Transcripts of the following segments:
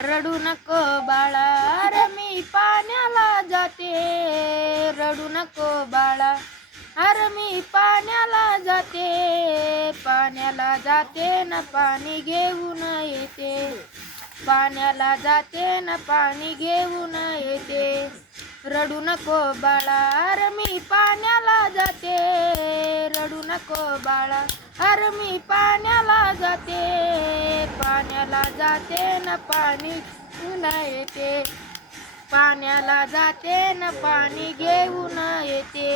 रडू नको बाळा, अरे मी पाण्याला जाते. रडू नको बाळा, अरे मी पाण्याला जाते. पाण्याला जाते न पाणी घेऊन येते. पाण्याला जाते न पाणी घेऊन येते. रडू नको बाळा, अरे मी पाण्याला जाते. रडू नको बाळा, अरे मी पाण्याला जाते. पाण्याला जाते न पाणी घेऊन येते. पाण्याला जाते न पाणी घेऊन येते.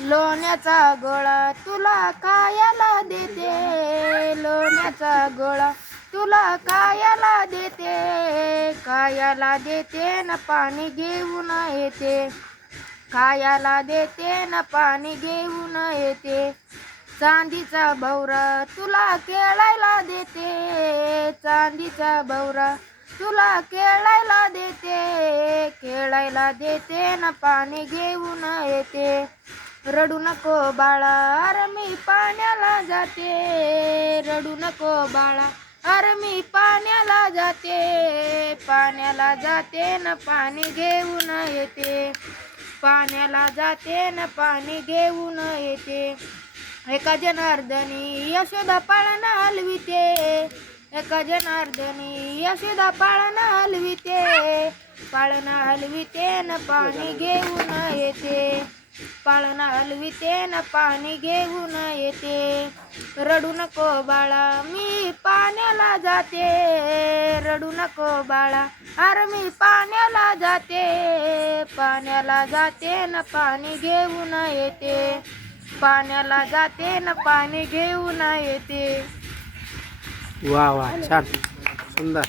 लोण्याचा गोळा तुला खायला देते. लोण्याचा गोळा तुला खायला देते. खायला देते न पाणी घेऊन येते. खायला देते न पाणी घेऊन येते. चांदीचा भवरा तुला खेळायला देते. चांदीचा भवरा तुला खेळायला देते. खेळायला देते न पाणी घेऊन येते. रडू नको बाळा, अरे मी पाण्याला जाते. रडू नको बाळा, अरे मी पाण्याला जाते. पाण्याला जाते न पाणी घेऊन येते. पाण्याला जाते न पाणी घेऊन येते. एका जनार्दनी यशोदा पाळणा हलविते. एका जनार्दनी यशोदा पाळणा हलविते. पाळणा हलविते न पाणी घेऊन येते. पाळणा हलविते न पाणी घेऊन येते. रडू नको बाळा, मी पाण्याला जाते. रडू नको बाळा, अरे मी पाण्याला जाते. पाण्याला जाते न पाणी घेऊन येते. पाण्याला जाते न पाणी घेऊन येते. वा वा, छान, सुंदर.